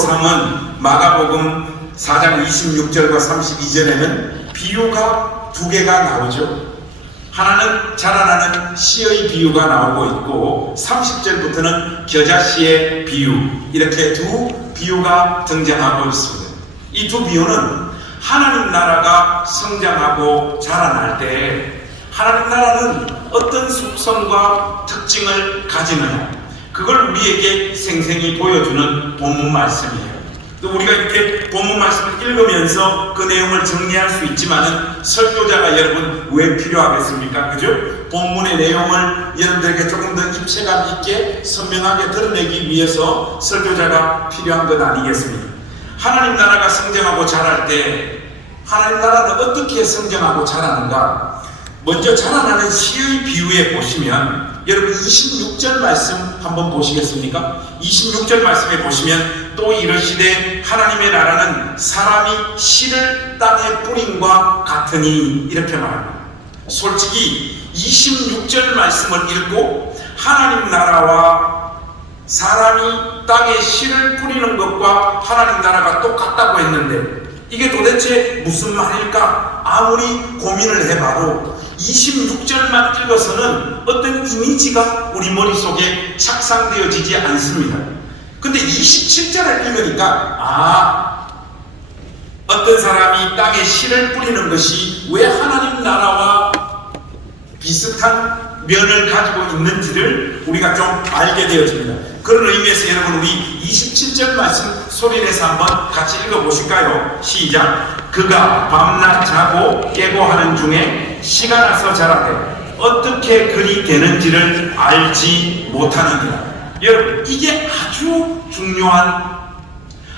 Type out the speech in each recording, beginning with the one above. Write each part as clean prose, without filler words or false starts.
삼은 마가복음 4장 26절과 32절에는 비유가 두 개가 나오죠. 하나는 자라나는 씨의 비유가 나오고 있고 30절부터는 겨자씨의 비유, 이렇게 두 비유가 등장하고 있습니다. 이 두 비유는 하나님 나라가 성장하고 자라날 때 하나님 나라는 어떤 속성과 특징을 가지느냐, 그걸 우리에게 생생히 보여주는 본문 말씀이에요. 또 우리가 이렇게 본문 말씀을 읽으면서 그 내용을 정리할 수 있지만은 설교자가 여러분 왜 필요하겠습니까? 그죠? 본문의 내용을 여러분들에게 조금 더 입체감 있게 선명하게 드러내기 위해서 설교자가 필요한 것 아니겠습니까? 하나님 나라가 성장하고 자랄 때 하나님 나라는 어떻게 성장하고 자라는가? 먼저 자라나는 씨의 비유에 보시면 여러분 26절 말씀 한번 보시겠습니까? 26절 말씀에 보시면 또 이르시되 하나님의 나라는 사람이 씨를 땅에 뿌림과 같으니, 이렇게 말합니다. 솔직히 26절 말씀을 읽고 하나님 나라와 사람이 땅에 씨를 뿌리는 것과 하나님 나라가 똑같다고 했는데 이게 도대체 무슨 말일까? 아무리 고민을 해봐도 26절만 읽어서는 어떤 이미지가 우리 머릿속에 착상되어지지 않습니다. 근데 27절을 읽으니까 어떤 사람이 땅에 씨를 뿌리는 것이 왜 하나님 나라와 비슷한 면을 가지고 있는지를 우리가 좀 알게 되어집니다. 그런 의미에서 여러분 우리 27절 말씀 소리내서 한번 같이 읽어보실까요? 시작! 그가 밤낮 자고 깨고 하는 중에 씨가 나서 자라되 어떻게 그리 되는지를 알지 못하느니라. 여러분 이게 아주 중요한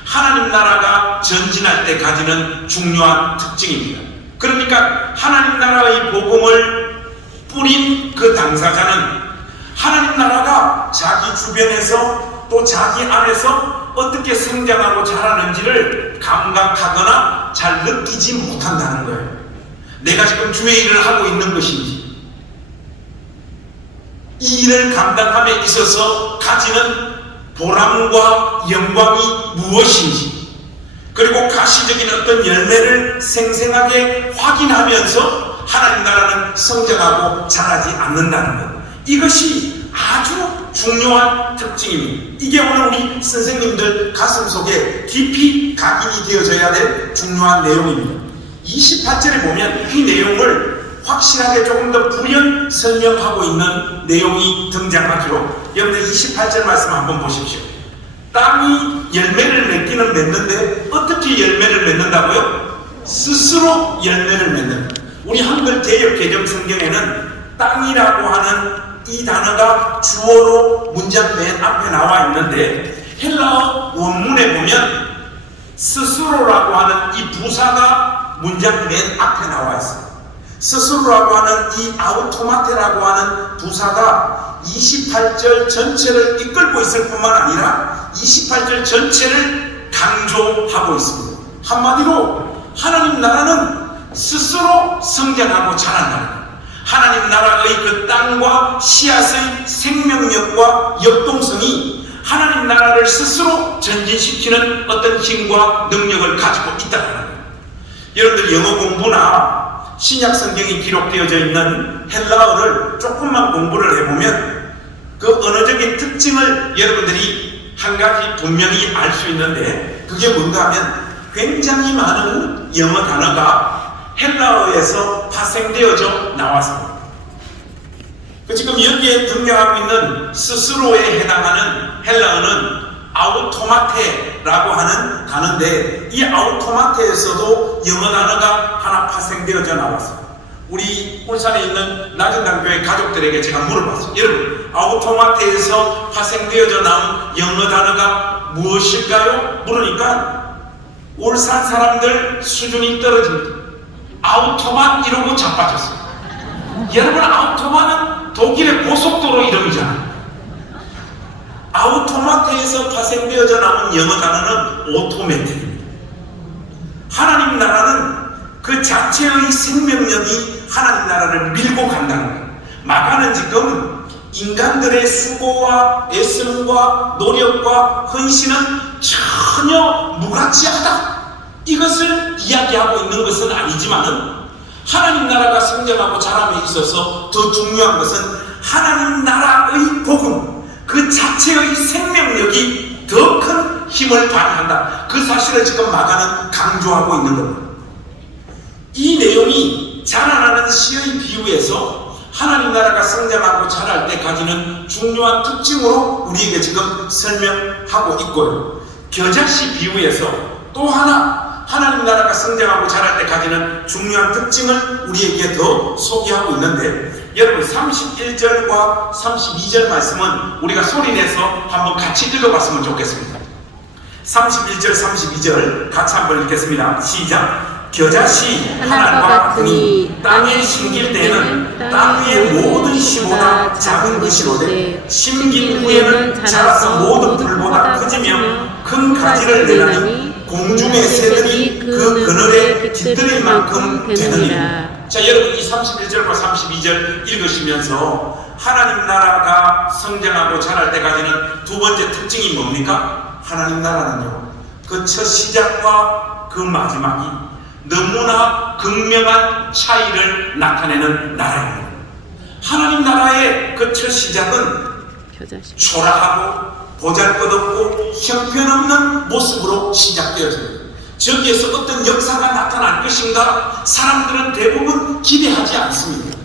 하나님 나라가 전진할 때 가지는 중요한 특징입니다. 그러니까 하나님 나라의 복음을 뿌린 그 당사자는 하나님 나라가 자기 주변에서 또 자기 안에서 어떻게 성장하고 자라는지를 감각하거나 잘 느끼지 못한다는 거예요. 내가 지금 주의 일을 하고 있는 것인지, 이 일을 감당함에 있어서 가지는 보람과 영광이 무엇인지, 그리고 가시적인 어떤 열매를 생생하게 확인하면서 하나님 나라는 성장하고 자라지 않는다는 것, 이것이 아주 중요한 특징입니다. 이게 오늘 우리 선생님들 가슴속에 깊이 각인이 되어져야 될 중요한 내용입니다. 28절에 보면 이 내용을 확실하게 조금 더 부연 설명하고 있는 내용이 등장하죠. 여러분들 28절 말씀 한번 보십시오. 땅이 열매를 맺기는 맺는데 어떻게 열매를 맺는다고요? 스스로 열매를 맺는다. 우리 한글 개역 개정 성경에는 땅이라고 하는 이 단어가 주어로 문장 맨 앞에 나와 있는데 헬라어 원문에 보면 스스로라고 하는 이 부사가 문장 맨 앞에 나와 있어요. 스스로라고 하는 이 아우토마테라고 하는 부사가 28절 전체를 이끌고 있을 뿐만 아니라 28절 전체를 강조하고 있습니다. 한마디로 하나님 나라는 스스로 성장하고 자란다는 거예요. 하나님 나라의 그 땅과 씨앗의 생명력과 역동성이 하나님 나라를 스스로 전진시키는 어떤 힘과 능력을 가지고 있다는 거예요. 여러분들 영어 공부나 신약 성경이 기록되어져 있는 헬라어를 조금만 공부를 해보면 그 언어적인 특징을 여러분들이 한 가지 분명히 알 수 있는데, 그게 뭔가 하면 굉장히 많은 영어 단어가 헬라어에서 파생되어져 나왔습니다. 지금 여기에 등장하고 있는 스스로에 해당하는 헬라어는 아우토마테라고 하는 단어인데, 이 아우토마테에서도 영어 단어가 하나 파생되어져 나왔습니다. 우리 울산에 있는 나진당교회 가족들에게 제가 물어봤어요. 여러분, 아우토마테에서 파생되어져 나온 영어 단어가 무엇일까요? 물으니까 울산 사람들 수준이 떨어집니다. 아우토만 이러고 자빠졌어요. 여러분, 아우토만은 독일의 고속도로 이름이잖아요. 아우토마테에서 파생되어져 나온 영어 단어는 오토매틱입니다. 하나님 나라는 그 자체의 생명력이 하나님 나라를 밀고 간다는 거예요. 마가는 지금 인간들의 수고와 애씀과 노력과 헌신은 전혀 무가치하다, 이것을 이야기하고 있는 것은 아니지만은, 하나님 나라가 성장하고 자람에 있어서 더 중요한 것은 하나님 나라의 복음 그 자체의 생명력이 더 큰 힘을 발휘한다, 그 사실을 지금 마가는 강조하고 있는 겁니다. 이 내용이 자라나는 씨의 비유에서 하나님 나라가 성장하고 자랄 때 가지는 중요한 특징으로 우리에게 지금 설명하고 있고요. 겨자씨 비유에서 또 하나 하나님 나라가 성장하고 자랄 때 가지는 중요한 특징을 우리에게 더 소개하고 있는데, 여러분 31절과 32절 말씀은 우리가 소리내서 한번 같이 읽어봤으면 좋겠습니다. 31절 32절 같이 한번 읽겠습니다. 시작. 겨자씨 하나님과 같으니 땅에 심길 때에는 땅 위의 모든 씨보다 작은 것이로되 심긴 후에는 자라서 모든 풀보다 커지며 큰 가지를 내나니 공중의 새들이 그 그늘에 깃들일 만큼 되느니라. 자, 여러분 이 31절과 32절 읽으시면서 하나님 나라가 성장하고 자랄 때 가지는 두 번째 특징이 뭡니까? 하나님 나라는요, 그 첫 시작과 그 마지막이 너무나 극명한 차이를 나타내는 나라입니다. 하나님 나라의 그 첫 시작은 초라하고 보잘것없고 형편없는 모습으로 시작되어집니다. 저기에서 어떤 역사가 나타날 것인가 사람들은 대부분 기대하지 않습니다.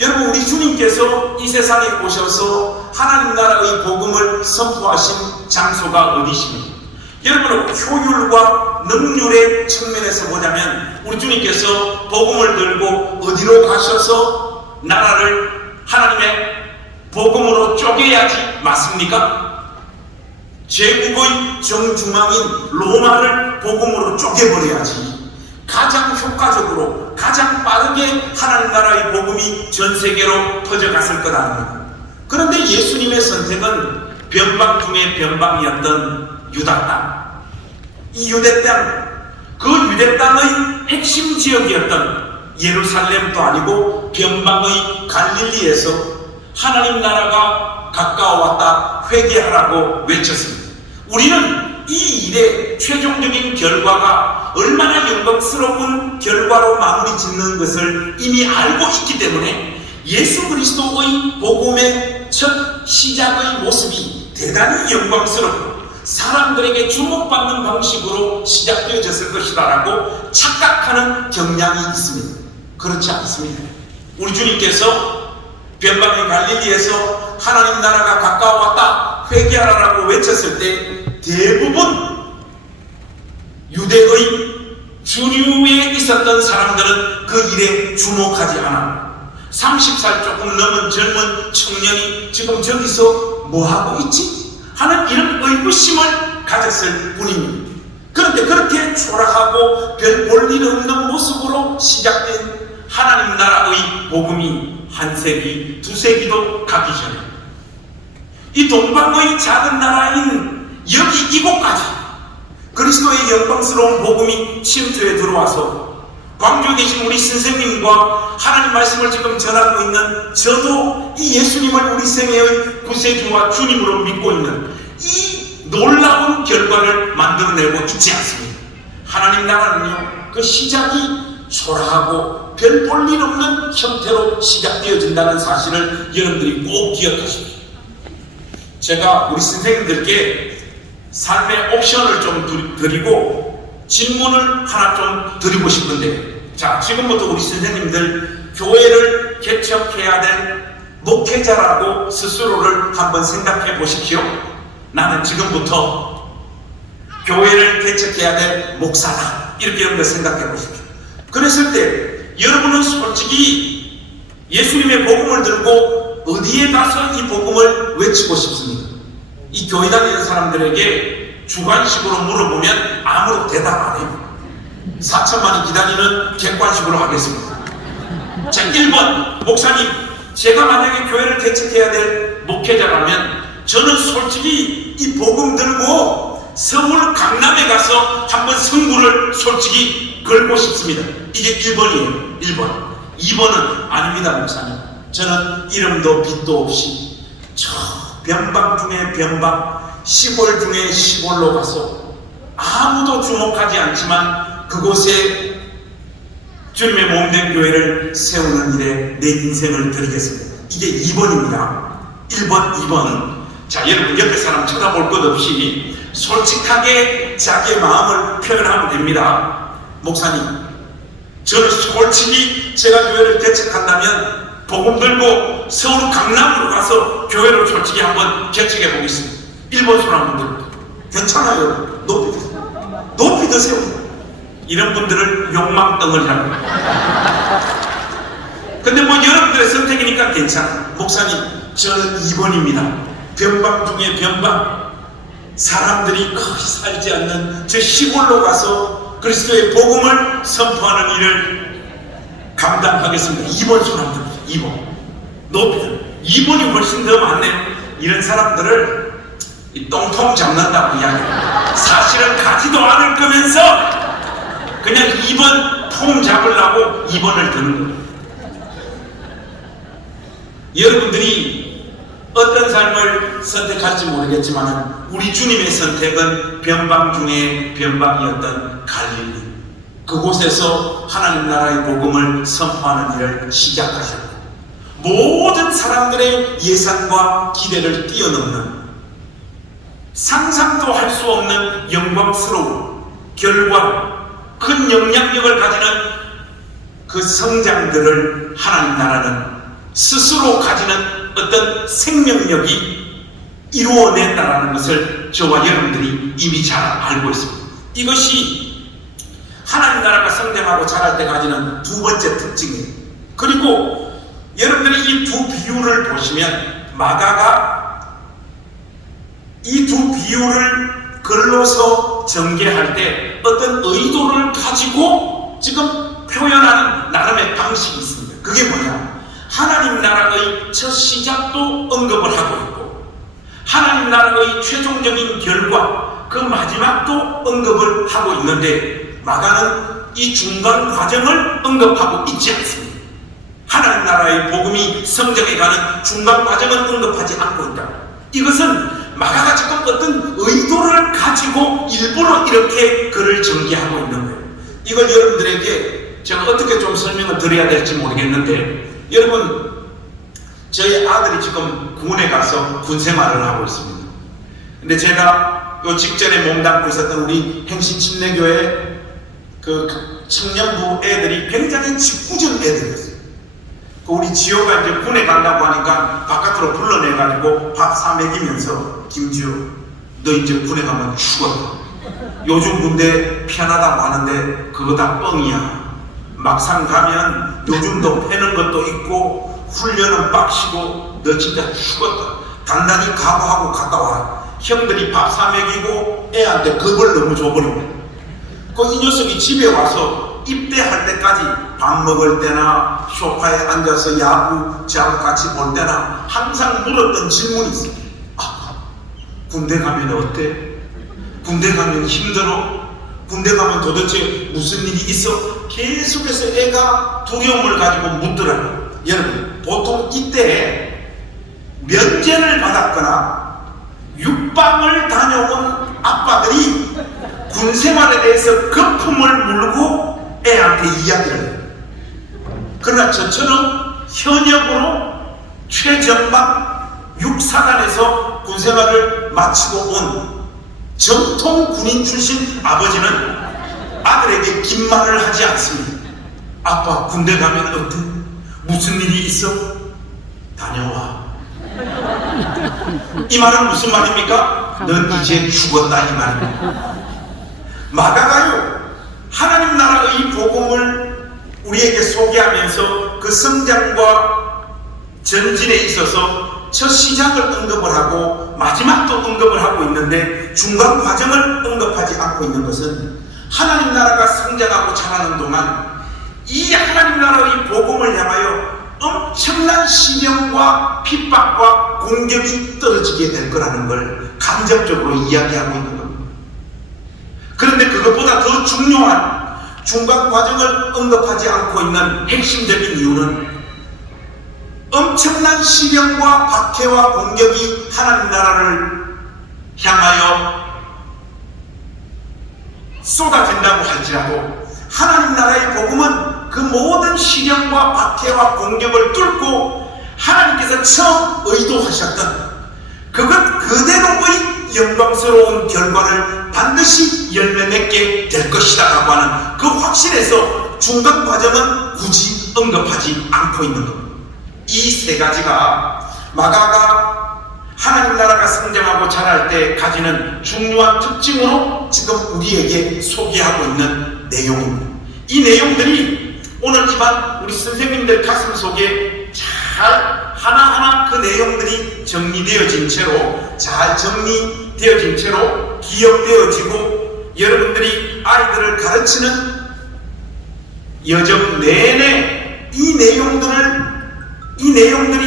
여러분, 우리 주님께서 이 세상에 오셔서 하나님 나라의 복음을 선포하신 장소가 어디십니까? 여러분, 효율과 능률의 측면에서 보자면 우리 주님께서 복음을 들고 어디로 가셔서 나라를 하나님의 복음으로 쪼개야지 맞습니까? 제국의 정중앙인 로마를 복음으로 쪼개버려야지 가장 효과적으로 가장 빠르게 하나님 나라의 복음이 전 세계로 퍼져갔을 것 아닙니까? 그런데 예수님의 선택은 변방 중에 변방이었던 유다 땅, 이 유대 땅, 그 유대 땅의 핵심 지역이었던 예루살렘도 아니고 변방의 갈릴리에서 하나님 나라가 가까워왔다, 회개하라고 외쳤습니다. 우리는 이 일의 최종적인 결과가 얼마나 영광스러운 결과로 마무리 짓는 것을 이미 알고 있기 때문에 예수 그리스도의 복음의 첫 시작의 모습이 대단히 영광스럽고 사람들에게 주목받는 방식으로 시작되어졌을 것이다라고 착각하는 경향이 있습니다. 그렇지 않습니다. 우리 주님께서 변방의 갈릴리에서 하나님 나라가 가까워왔다, 회개하라라고 외쳤을 때 대부분 유대의 주류에 있었던 사람들은 그 일에 주목하지 않아 30살 조금 넘은 젊은 청년이 지금 저기서 뭐하고 있지? 하는 이런 의구심을 가졌을 뿐입니다. 그런데 그렇게 초라하고 별 볼일 없는 모습으로 시작된 하나님 나라의 복음이 한 세기, 두 세기도 가기 전에 이 동방의 작은 나라인 여기 이곳까지 그리스도의 영광스러운 복음이 침투해 들어와서 광주에 계신 우리 선생님과 하나님 말씀을 지금 전하고 있는 저도 이 예수님을 우리 생애의 구세주와 주님으로 믿고 있는 이 놀라운 결과를 만들어내고 있지 않습니다. 하나님 나라는요, 그 시작이 초라하고 별 볼 일 없는 형태로 시작되어진다는 사실을 여러분들이 꼭 기억하십시오. 제가 우리 선생님들께 삶의 옵션을 좀 드리고 질문을 하나 좀 드리고 싶은데, 자, 지금부터 우리 선생님들 교회를 개척해야 될 목회자라고 스스로를 한번 생각해 보십시오. 나는 지금부터 교회를 개척해야 될 목사다, 이렇게 여러분들 생각해 보십시오. 그랬을 때 여러분은 솔직히 예수님의 복음을 들고 어디에 가서 이 복음을 외치고 싶습니까? 이 교회 다니는 사람들에게 주관식으로 물어보면 아무도 대답 안 해요. 4천만이 기다리는 객관식으로 하겠습니다. 자, 1번 목사님, 제가 만약에 교회를 개척해야 될 목회자라면 저는 솔직히 이 복음 들고 서울 강남에 가서 한번 승부를 솔직히 걸고 싶습니다. 이게 1번이에요. 1번. 2번은 아닙니다, 목사님. 저는 이름도 빛도 없이 저 변방 중에 변방, 시골 중에 시골로 가서 아무도 주목하지 않지만 그곳에 주님의 몸된 교회를 세우는 일에 내 인생을 드리겠습니다. 이게 2번입니다. 1번, 2번. 자, 여러분 옆에 사람 쳐다볼 것 없이 솔직하게 자기의 마음을 표현하면 됩니다. 목사님, 저는 솔직히 제가 교회를 개척한다면 복음 들고 서울 강남으로 가서 교회를 솔직히 한번 개척해 보겠습니다. 1번 손 한번 들고. 괜찮아요. 높이 드세요. 높이 드세요. 이런 분들은 욕망덩어리라고. 근데 뭐 여러분들의 선택이니까 괜찮아요. 목사님, 저는 2번입니다. 변방 중에 변방. 사람들이 거의 살지 않는 저 시골로 가서 그리스도의 복음을 선포하는 일을 감당하겠습니다. 2번 손 한번 들고. 2번. 높이 들고. 2번이 훨씬 더 많네요. 이런 사람들을 이 똥통 잡는다고 이야기해요. 사실은 가지도 않을 거면서 그냥 2번 폼 잡으려고 2번을 드는 거예요. 여러분들이 어떤 삶을 선택할지 모르겠지만 우리 주님의 선택은 변방 중에 변방이었던 갈릴리, 그곳에서 하나님 나라의 복음을 선포하는 일을 시작하셨고 모든 사람들의 예상과 기대를 뛰어넘는 상상도 할 수 없는 영광스러운 결과, 큰 영향력을 가지는 그 성장들을 하나님 나라는 스스로 가지는 어떤 생명력이 이루어낸다는 것을 저와 여러분들이 이미 잘 알고 있습니다. 이것이 하나님 나라가 성장하고 자랄 때 가지는 두 번째 특징이에요. 그리고 여러분들이 이 두 비유를 보시면 마가가 이 두 비유를 글로서 전개할 때 어떤 의도를 가지고 지금 표현하는 나름의 방식이 있습니다. 그게 뭐냐? 하나님 나라의 첫 시작도 언급을 하고 있고 하나님 나라의 최종적인 결과, 그 마지막도 언급을 하고 있는데 마가는 이 중간 과정을 언급하고 있지 않습니다. 하나님 나라의 복음이 성장해가는 중간 과정은 언급하지 않고 있다. 이것은 마가가 지금 어떤 의도를 가지고 일부러 이렇게 글을 전개하고 있는 거예요. 이걸 여러분들에게 제가 어떻게 좀 설명을 드려야 될지 모르겠는데, 여러분, 저희 아들이 지금 군에 가서 군 생활을 하고 있습니다. 근데 제가 요 직전에 몸담고 있었던 우리 행신침례교회 그 청년부 애들이 굉장히 짓궂은 애들이었어요. 우리 지호가 이제 군에 간다고 하니까 바깥으로 불러내가지고 밥 사 먹이면서, 김지호, 너 이제 군에 가면 죽었다. 요즘 군대 편하다고 하는데 그거 다 뻥이야. 막상 가면 요즘도 패는 것도 있고 훈련은 빡시고 너 진짜 죽었다. 단단히 각오하고 갔다 와라. 형들이 밥 사 먹이고 애한테 겁을 너무 줘버리고, 이 녀석이 집에 와서 입대할 때까지 밥 먹을 때나 소파에 앉아서 야구장 같이 볼 때나 항상 물었던 질문이 있어요. 아빠, 군대 가면 어때? 군대 가면 힘들어? 군대 가면 도대체 무슨 일이 있어? 계속해서 애가 두려움을 가지고 묻더라고요. 여러분, 보통 이때 면제를 받았거나 육방을 다녀온 아빠들이 군 생활에 대해서 거품을 물고 애한테 이야기를 해요. 그러나 저처럼 현역으로 최전방 육사단에서 군 생활을 마치고 온 정통 군인 출신 아버지는 아들에게 긴 말을 하지 않습니다. 아빠, 군대 가면 어때? 무슨 일이 있어? 다녀와. 이 말은 무슨 말입니까? 넌 이제 죽었다, 이 말입니다. 마가가요, 하나님 나라의 복음을 우리에게 소개하면서 그 성장과 전진에 있어서 첫 시작을 언급을 하고 마지막도 언급을 하고 있는데 중간 과정을 언급하지 않고 있는 것은 하나님 나라가 성장하고 자라는 동안 이 하나님 나라의 복음을 향하여 엄청난 시련과 핍박과 공격이 떨어지게 될 거라는 걸 간접적으로 이야기하고 있는 겁니다. 그런데 그것보다 더 중요한 중간 과정을 언급하지 않고 있는 핵심적인 이유는 엄청난 시련과 박해와 공격이 하나님 나라를 향하여 쏟아진다고 할지라도 하나님 나라의 복음은 그 모든 시련과 박해와 공격을 뚫고 하나님께서 처음 의도하셨던 그것 그대로의 영광스러운 결과를 반드시 열매 맺게 될 것이다 라고 하는 그 확신에서 중간 과정은 굳이 언급하지 않고 있는 겁니다. 이 세 가지가 마가가 하나님 나라가 성장하고 자랄 때 가지는 중요한 특징으로 지금 우리에게 소개하고 있는 내용입니다. 이 내용들이 오늘 이 밤 우리 선생님들 가슴 속에 잘 하나하나 그 내용들이 정리되어진 채로 잘 정리되어진 채로 기억되어지고 여러분들이 아이들을 가르치는 여정 내내 이 내용들이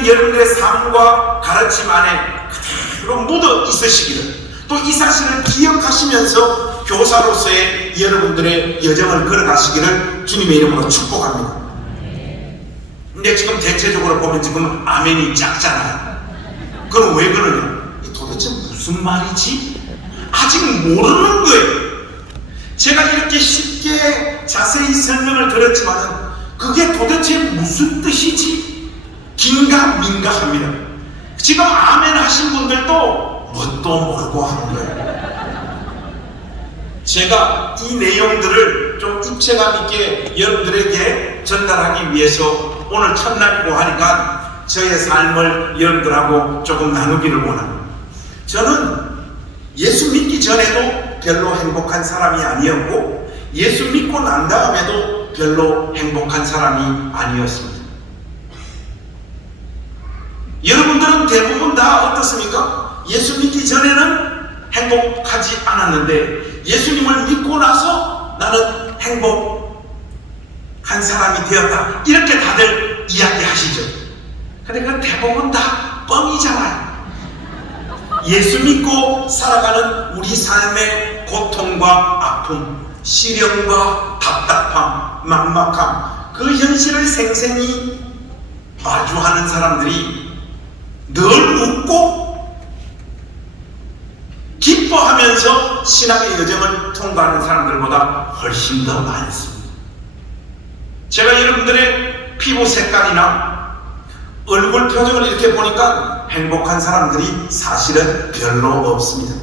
여러분들의 삶과 가르침 안에 그대로 묻어 있으시기를 또 이 사실을 기억하시면서 교사로서의 여러분들의 여정을 걸어가시기를 주님의 이름으로 축복합니다. 근데 지금 대체적으로 보면 지금 아멘이 작잖아요. 그럼 왜 그러냐? 도대체 무슨 말이지? 아직 모르는 거예요. 제가 이렇게 쉽게 자세히 설명을 드렸지만 그게 도대체 무슨 뜻이지? 긴가민가합니다. 지금 아멘 하신 분들도 뭣도 모르고 하는 거예요. 제가 이 내용들을 좀 입체감 있게 여러분들에게 전달하기 위해서 오늘 첫날이고 하니까 저의 삶을 여러분들하고 조금 나누기를 원합니다. 저는 예수 믿기 전에도 별로 행복한 사람이 아니었고 예수 믿고 난 다음에도 별로 행복한 사람이 아니었습니다. 여러분들은 대부분 다 어떻습니까? 예수 믿기 전에는 행복하지 않았는데 예수님을 믿고 나서 나는 행복한 사람이 되었다. 이렇게 다들 이야기하시죠. 근데 그 대부분 다 뻥이잖아요. 예수 믿고 살아가는 우리 삶의 고통과 아픔, 시련과 답답함, 막막함, 그 현실을 생생히 마주하는 사람들이 늘 웃고 기뻐하면서 신앙의 여정을 통과하는 사람들보다 훨씬 더 많습니다. 제가 여러분들의 피부 색깔이나 얼굴 표정을 이렇게 보니까 행복한 사람들이 사실은 별로 없습니다.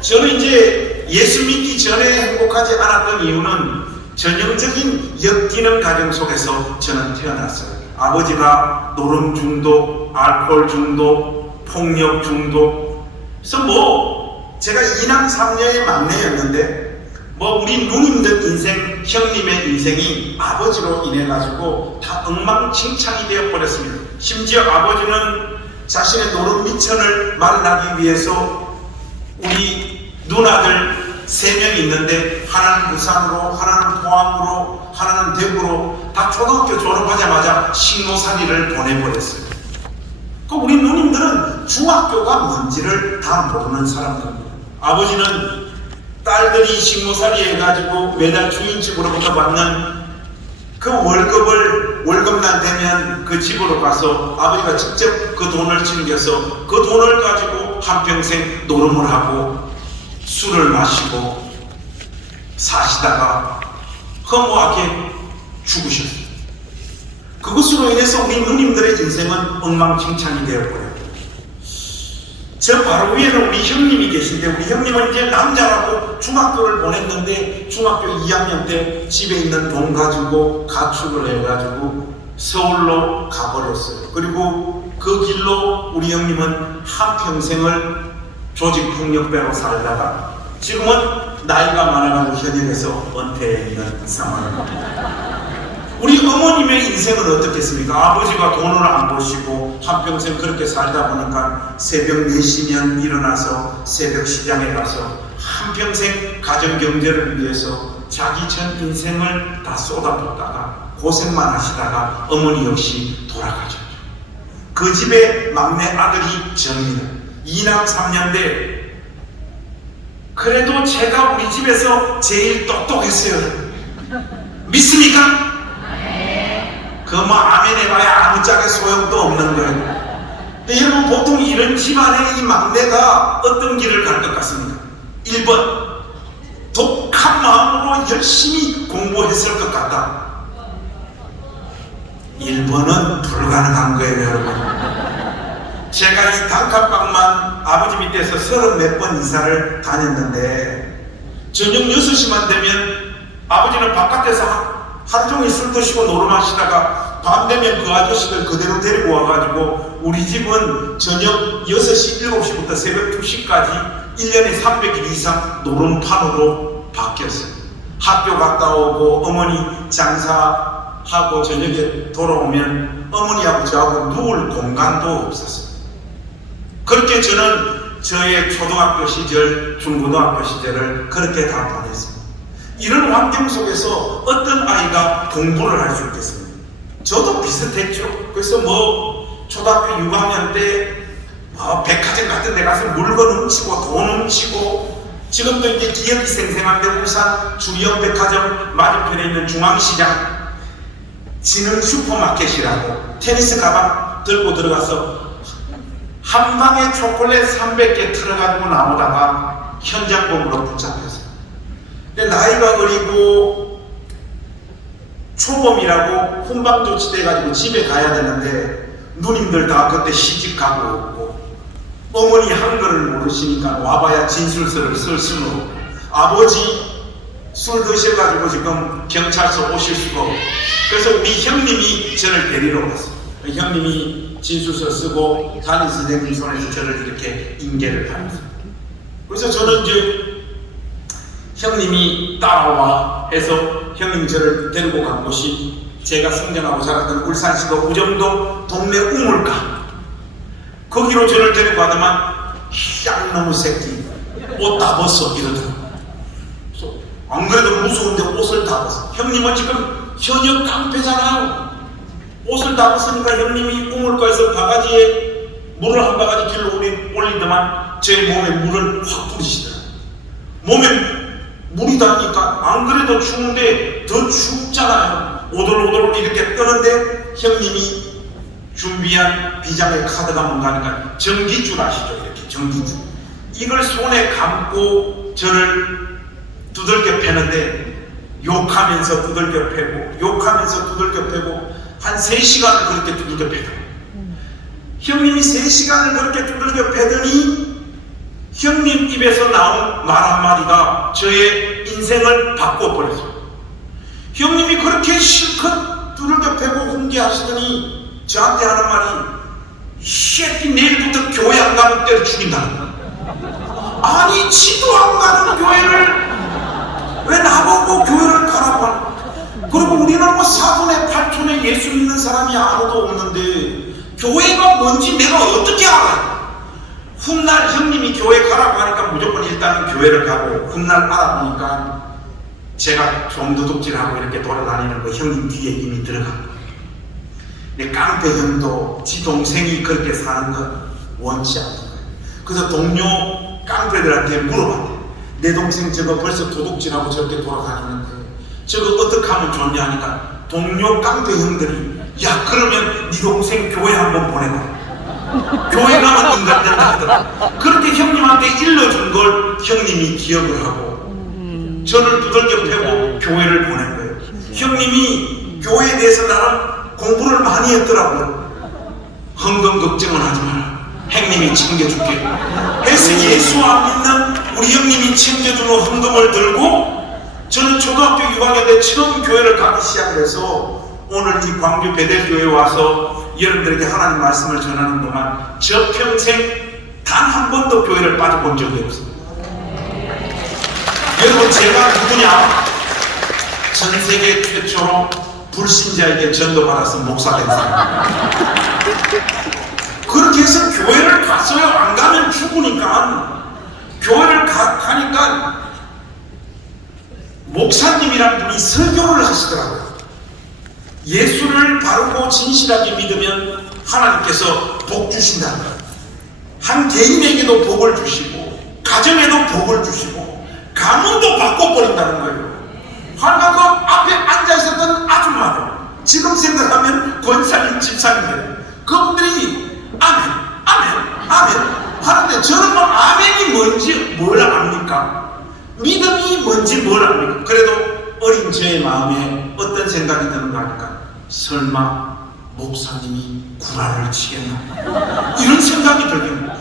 저는 이제 예수 믿기 전에 행복하지 않았던 이유는 전형적인 역기능 가정 속에서 저는 태어났어요. 아버지가 노름 중독, 알코올 중독, 폭력 중독. 그래서 제가 2남 3녀의 막내였는데 우리 누님들 인생, 형님의 인생이 아버지로 인해 가지고 다 엉망진창이 되어 버렸습니다. 심지어 아버지는 자신의 노름 미천을 만나기 위해서 우리 누나들 3명이 있는데 하나는 부산으로, 하나는 포항으로, 하나는 대구로 다 초등학교 졸업하자마자 식모살이를 보내버렸어요. 우리 누님들은 중학교가 뭔지를 다 모르는 사람들입니다. 아버지는 딸들이 식모살이 해가지고 매달 주인집으로부터 받는 그 월급날 되면 그 집으로 가서 아버지가 직접 그 돈을 챙겨서 그 돈을 가지고 한평생 노름을 하고 술을 마시고 사시다가 허무하게 죽으셨어요. 그것으로 인해서 우리 누님들의 인생은 엉망진창이 되어버려요. 저 바로 위에는 우리 형님이 계신데 우리 형님은 이제 남자라고 중학교를 보냈는데 중학교 2학년 때 집에 있는 돈 가지고 가축을 해가지고 서울로 가버렸어요. 그리고 그 길로 우리 형님은 한평생을 조직폭력배로 살다가 지금은 나이가 많아가지고 현역에서 은퇴해 있는 상황입니다. 우리 어머님의 인생은 어떻겠습니까? 아버지가 돈을 안 버시고 한평생 그렇게 살다 보니까 새벽 4시면 일어나서 새벽 시장에 가서 한평생 가정경제를 위해서 자기 전 인생을 다 쏟아붓다가 고생만 하시다가 어머니 역시 돌아가셨죠. 그 집의 막내 아들이 저입니다. 2남 3녀인데 그래도 제가 우리 집에서 제일 똑똑했어요. 믿습니까? 그 뭐 아멘 해봐야 아무짝에 소용도 없는 거예요. 근데 여러분, 보통 이런 집안의 이 막내가 어떤 길을 갈 것 같습니까? 1번, 독한 마음으로 열심히 공부했을 것 같다. 1번은 불가능한 거예요, 여러분. 제가 이 단칸방만 아버지 밑에서 30몇 번 이사를 다녔는데, 저녁 6시만 되면 아버지는 바깥에서 하루 종일 술 드시고 놀아 마시다가 밤 되면 그 아저씨들 그대로 데리고 와가지고, 우리 집은 저녁 6시, 7시부터 새벽 2시까지 1년에 300일 이상 노름판으로 바뀌었어요. 학교 갔다 오고 어머니 장사하고 저녁에 돌아오면 어머니하고 저하고 누울 공간도 없었어요. 그렇게 저는 저의 초등학교 시절, 중고등학교 시절을 그렇게 다 보냈습니다. 이런 환경 속에서 어떤 아이가 공부를 할 수 있겠습니까? 저도 비슷했죠. 그래서 뭐 초등학교 6학년 때 백화점 같은 데 가서 물건 훔치고 돈 훔치고, 지금도 이제 기억이 생생한데 울산 주리영 백화점 맞은편에 있는 중앙시장 지능 슈퍼마켓이라고 테니스 가방 들고 들어가서 한 방에 초콜릿 300개 틀어가지고 나오다가 현장범으로 붙잡혔어요. 근데 나이가 어리고 초범이라고 훈방 조치돼가지고 집에 가야 되는데, 누님들 다 그때 시집가고 오고, 어머니 한글을 모르시니까 와봐야 진술서를 쓸 수는 없고, 아버지 술 드셔가지고 지금 경찰서 오실 수가 없고, 그래서 우리 형님이 저를 데리러 갔어요. 형님이 진술서 쓰고 담임 선생님 손에서 저를 이렇게 인계를 받았어요. 그래서 저는 이제 형님이 따라와 해서 형님이 저를 데리고 간 곳이 제가 성장하고 자랐던 울산시도 우정동 동네 우물가, 거기로 저를 데리고 가더만 쌍놈의 새끼 옷 다 벗어 이러더라고요. 안 그래도 무서운데 옷을 다 벗어. 형님은 지금 현역 깡패잖아요. 옷을 다 벗으니까 형님이 우물가에서 바가지에 물을 한 바가지 길로 올리더만 제 몸에 물을 확 뿌리시더라고요. 몸에 물이 닿으니까 안 그래도 추운데 더 춥잖아요. 오돌오돌 이렇게 떠는데 형님이 준비한 비장의 카드가 뭔가 하니까 전기줄 아시죠? 이렇게 전기줄. 이걸 손에 감고 저를 두들겨 패는데, 욕하면서 두들겨 패고 욕하면서 두들겨 패고 한 3시간을 그렇게 두들겨 패더라고요. 형님이 3시간을 그렇게 두들겨 패더니 형님 입에서 나온 말 한마디가 저의 인생을 바꿔버렸어요. 형님이 그렇게 실컷 두들겨 패고 훈계하시더니 저한테 하는 말이, 이 새끼 내일부터 교회 안 가면 때려 죽인다는 거야. 아니, 지도 안 가는 교회를 왜 나보고 교회를 가라고 하는 거야. 그리고 우리는 뭐 4분의 8촌에 예수 믿는 사람이 아무도 없는데 교회가 뭔지 내가 어떻게 알아요? 훗날 형님이 교회 가라고 하니까 무조건 일단은 교회를 가고, 훗날 알아보니까 제가 좀 도둑질하고 이렇게 돌아다니는 거 형님 뒤에 이미 들어간 거예요. 내 깡패 형도 지 동생이 그렇게 사는 건 원치 않는 거예요. 그래서 동료 깡패들한테 물어봤대요. 내 동생 저거 벌써 도둑질하고 저렇게 돌아다니는데 저거 어떻게 하면 좋냐 하니까 동료 깡패 형들이, 야 그러면 네 동생 교회 한번 보내봐. 교회 가면 인간된다 하더라. 그렇게 형님한테 일러준 걸 형님이 기억을 하고 저를 두들겨 패고 교회를 보낸 거예요. 형님이 교회에 대해서 나름 공부를 많이 했더라고요. 헌금 걱정은 하지 마라. 형님이 챙겨줄게. 해서 예수 안 믿는 우리 형님이 챙겨주는 헌금을 들고 저는 초등학교 6학년 때 처음 교회를 가기 시작을 해서 오늘 이 광주 베델교회에 와서 여러분들에게 하나님 말씀을 전하는 동안 저 평생 단 한 번도 교회를 빠져본 적이 없습니다. 여러분, 제가 누구냐? 전 세계 최초로 불신자에게 전도받아서 목사 된 사람. 그렇게 해서 교회를 갔어요. 안 가면 죽으니까. 교회를 가니까 목사님이란 분이 설교를 하시더라고요. 예수를 바르고 진실하게 믿으면 하나님께서 복 주신다는 거예요. 한 개인에게도 복을 주시고 가정에도 복을 주시고 가문도 바꿔버린다는 거예요. 하니까 그 앞에 앉아있었던 아줌마들, 지금 생각하면 권사님, 집사님들 그분들이 아멘, 아멘, 아멘 하는데 저는 뭐 아멘이 뭔지 뭘 압니까? 믿음이 뭔지 뭘 압니까? 그래도 어린 저의 마음에 어떤 생각이 드는가 하니까 설마 목사님이 구라를 치겠나? 이런 생각이 들겠네.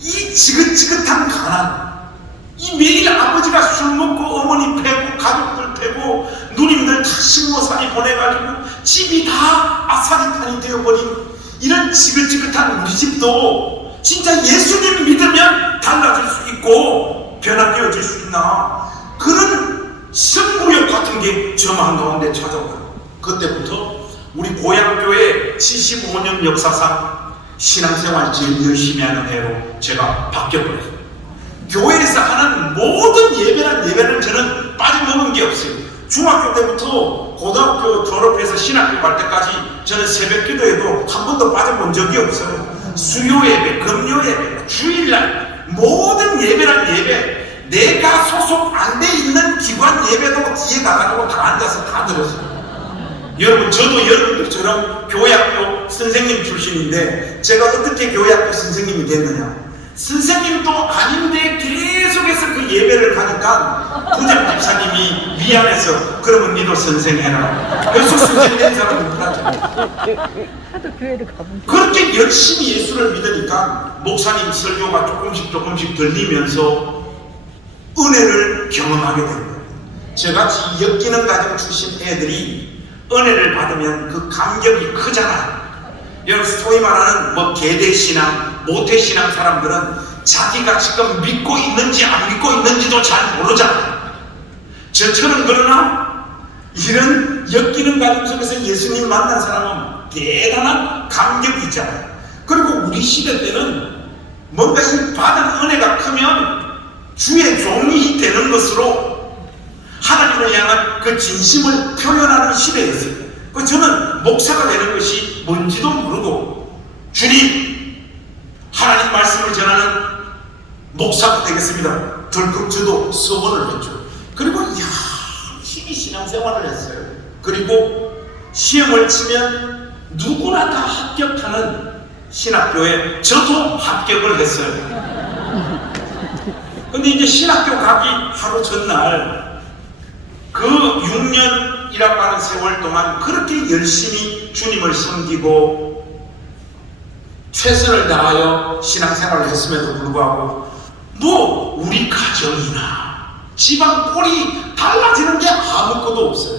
이 지긋지긋한 가난, 이 매일 아버지가 술 먹고 어머니 패고 가족들 패고 누님들 다 식모살이 보내가지고 집이 다 아사리탄이 되어버린 이런 지긋지긋한 우리 집도 진짜 예수님 믿으면 달라질 수 있고 변화되어질 수 있나, 그런 승부욕 같은 게 저 마음 가운데 찾아오더라고요. 그때부터 우리 고향교회 75년 역사상 신앙생활 제일 열심히 하는 해로 제가 바뀌어버렸어요. 교회에서 하는 모든 예배를 저는 빠져먹은 게 없어요. 중학교 때부터 고등학교 졸업해서 신학교 갈 때까지 저는 새벽 기도에도 한 번도 빠져본 적이 없어요. 수요 예배, 금요 예배, 주일날 모든 예배란 예배, 내가 소속 안 돼 있는 기관 예배도 뒤에 가가지고 다 앉아서 다 들었어요. 여러분, 저도 여러분들처럼 교회학교 선생님 출신인데 제가 어떻게 교회학교 선생님이 됐느냐? 선생님도 아닌데 계속해서 그 예배를 가니까 부장 집사님이 미안해서 그러면 니도 선생해라. 그래서 선생 된 사람은 누구라죠? 하도 교회를 가본 그렇게 열심히 예수를 믿으니까 목사님 설교가 조금씩 들리면서 은혜를 경험하게 된 거예요. 저같이 엮이는 가정 출신 애들이 은혜를 받으면 그 감격이 크잖아요. 여러분, 소위 말하는 뭐 개대신앙, 모태신앙 사람들은 자기가 지금 믿고 있는지 안 믿고 있는지도 잘 모르잖아요. 저처럼 그러나 이런 엮이는 가정 속에서 예수님 만난 사람은 대단한 감격이 있잖아요. 그리고 우리 시대 때는 뭔가 이 받은 은혜가 크면 주의 종이 되는 것으로 하나님을 향한 그 진심을 표현하는 시대였어요. 저는 목사가 되는 것이 뭔지도 모르고 주님, 하나님 말씀을 전하는 목사가 되겠습니다. 덜컥 저도 서원을 했죠. 그리고 열심히 신앙생활을 했어요. 그리고 시험을 치면 누구나 다 합격하는 신학교에 저도 합격을 했어요. 근데 이제 신학교 가기 하루 전날 그 6년이라고 하는 세월 동안 그렇게 열심히 주님을 섬기고 최선을 다하여 신앙생활을 했음에도 불구하고 뭐 우리 가정이나 집안 꼴이 달라지는 게 아무것도 없어요.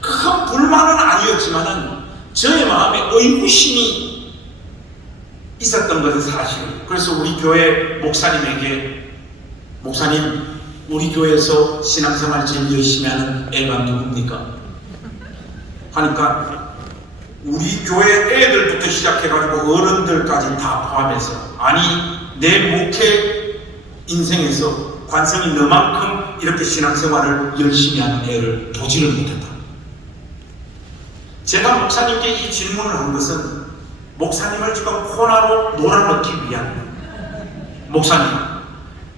큰 불만은 아니었지만은 저의 마음에 의구심이 있었던 것은 사실이에요. 그래서 우리 교회 목사님에게, 목사님, 우리 교회에서 신앙생활 제일 열심히 하는 애가 누굽니까? 하니까 우리 교회 애들부터 시작해가지고 어른들까지 다 포함해서, 아니 내 목회 인생에서 관성이 너만큼 이렇게 신앙생활을 열심히 하는 애를 보지를 못했다. 제가 목사님께 이 질문을 한 것은 목사님을 지금 코너로 놀아넣기 위한, 목사님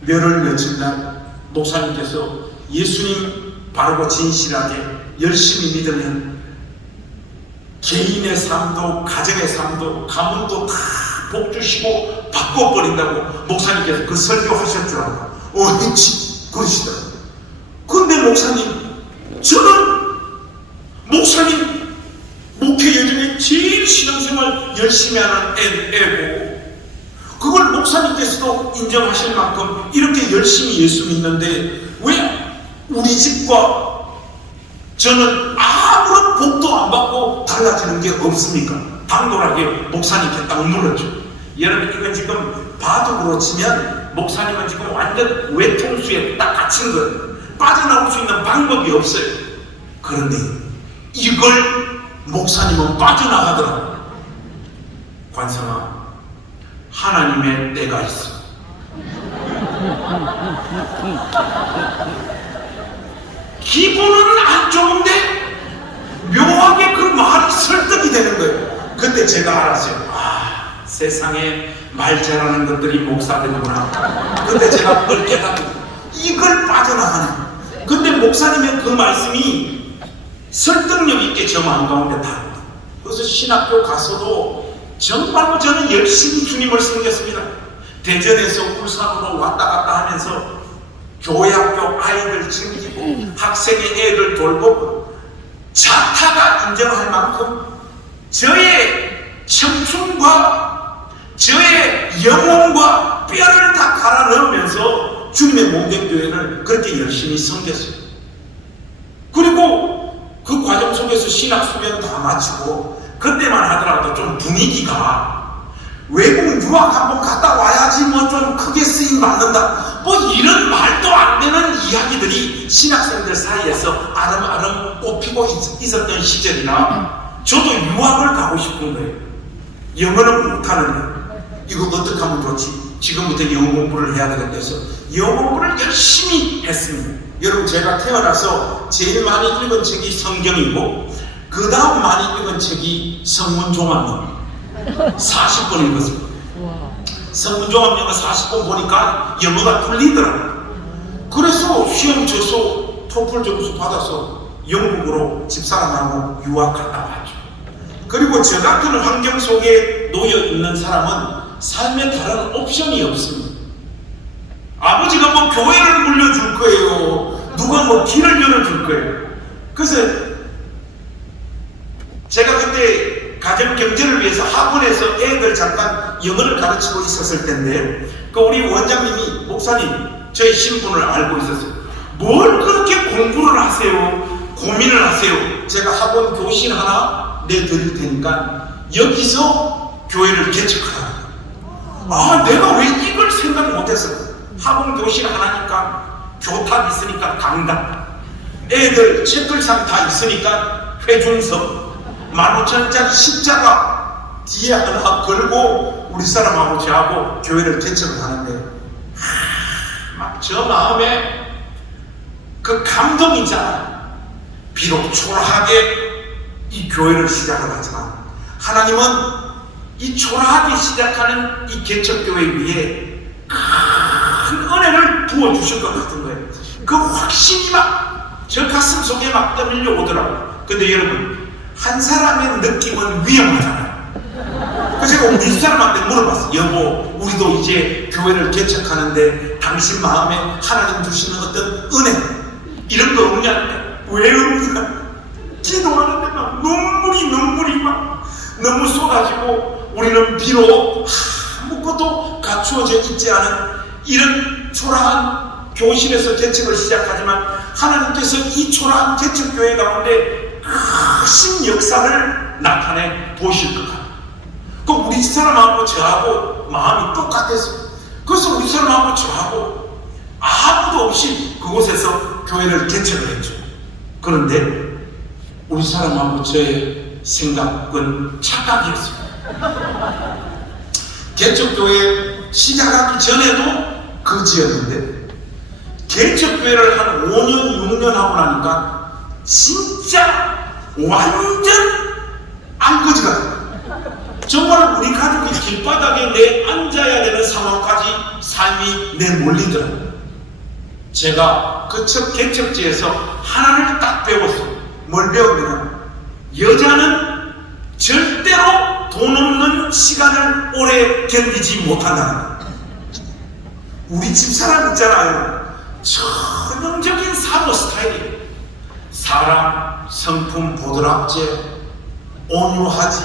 몇월 며칠날 목사님께서 예수님 바르고 진실하게 열심히 믿으면 개인의 삶도 가정의 삶도 가문도 다 복주시고 바꿔버린다고 목사님께서 그 설교하실 줄 알고 그러시더라고요. 근데 목사님, 저는 목사님 목회 여정에 제일 신앙생활 열심히 하는 애고 그걸 목사님께서도 인정하실 만큼 이렇게 열심히 예수 믿는데 왜 우리 집과 저는 아무런 복도 안 받고 달라지는 게 없습니까? 당돌하게 목사님께 딱 물었죠. 여러분, 이건 지금 바둑으로 치면 목사님은 지금 완전 외통수에 딱 갇힌 거예요. 빠져나올 수 있는 방법이 없어요. 그런데 이걸 목사님은 빠져나가더라고요. 관성아, 하나님의 때가 있어. 기분은 안 좋은데 묘하게 그 말이 설득이 되는 거예요. 그때 제가 알았어요. 세상에 말 잘하는 것들이 목사들이구나. 근데 제가 그걸 깨닫고 이걸 빠져나가네. 근데 목사님의 그 말씀이 설득력 있게 저 마음 가운데 다릅니다. 그래서 신학교 가서도 정말로 저는 열심히 주님을 섬겼습니다. 대전에서 울산으로 왔다 갔다 하면서 교회 학교 아이들 챙기고 학생의 애들 돌보고 자타가 인정할 만큼 저의 청춘과 저의 영혼과 뼈를 다 갈아 넣으면서 주님의 몸된 교회를 그렇게 열심히 섬겼어요. 그리고 그 과정 속에서 신학 수련 다 마치고 그때만 하더라도 좀 분위기가 외국 유학 한번 갔다 와야지 뭐 좀 크게 쓰임 받는다 뭐 이런 말도 안 되는 이야기들이 신학생들 사이에서 아름아름 꽃피고 있었던 시절이라 저도 유학을 가고 싶은 거예요. 영어는 못하는데 이거 어떻게 하면 좋지? 지금부터 영어 공부를 해야 되겠다 해서 영어 공부를 열심히 했습니다. 여러분 제가 태어나서 제일 많이 읽은 책이 성경이고 그 다음 많이 읽은 책이 성문종합론 40번 읽었습니다. 성문종합론을 40번 보니까 영어가 풀리더라고요. 그래서 시험 접수 토플 점수 받아서 영국으로 집사람하고 유학 갔다 왔죠. 그리고 저 같은 환경 속에 놓여 있는 사람은 삶에 다른 옵션이 없습니다. 아버지가 뭐 교회를 물려줄 거예요. 누가 뭐 길을 열어줄 거예요. 그래서 제가 그때 가정 경제를 위해서 학원에서 애들 잠깐 영어를 가르치고 있었을 텐데 그 우리 원장님이 목사님 저희 신분을 알고 있었어요. 뭘 그렇게 공부를 하세요? 고민을 하세요. 제가 학원 교실 하나 내드릴 테니까 여기서 교회를 개척하라. 아 내가 왜 이걸 생각 못했을까? 학원 교실 하나니까 교탁 있으니까 강당 애들 책글상 다 있으니까 회중석 15,000원짜리 십자가 뒤에 하나 걸고 우리 사람하고 저하고 교회를 개척을 하는데 막 저 마음에 그 감동이잖아. 비록 초라하게 이 교회를 시작을 하지만 하나님은 이 초라하게 시작하는 이 개척교회 위에 큰 은혜를 부어주실 것 같은 거예요. 그 확신이 막 저 가슴 속에 막 떠밀려 오더라고요. 근데 여러분 한 사람의 느낌은 위험하잖아요. 그래서 제가 우리 집사람한테 물어봤어요. 여보 우리도 이제 교회를 개척하는데 당신 마음에 하나님 주시는 어떤 은혜 이런 거 없냐? 왜 없냐? 기도하는데 막 눈물이 막 너무 쏟아지고 우리는 비록 아무것도 갖추어져 있지 않은 이런 초라한 교실에서 개척을 시작하지만 하나님께서 이 초라한 개척교회 가운데 크신 역사를 나타내 보실 것 같아요. 그 우리 사람하고 저하고 마음이 똑같았어요. 그래서 우리 사람하고 저하고 아무도 없이 그곳에서 교회를 개척을 했죠. 그런데 우리 사람하고 저의 생각은 착각이었어요. 개척교회 시작하기 전에도 거지였는데 개척교회를 한 5년 6년 하고 나니까 진짜 완전 안거지가 돼요. 정말 우리 가족이 길바닥에 내 앉아야 되는 상황까지 삶이 내몰리더라고요. 제가 그 첫 개척지에서 하나를 딱 배웠어요. 뭘 배웠느냐? 여자는 절대로 돈 없는 시간을 오래 견디지 못한다는 거예요. 우리 집사람 있잖아요. 전형적인 사고 스타일이에요. 사랑, 성품, 보드랍제, 온유하지.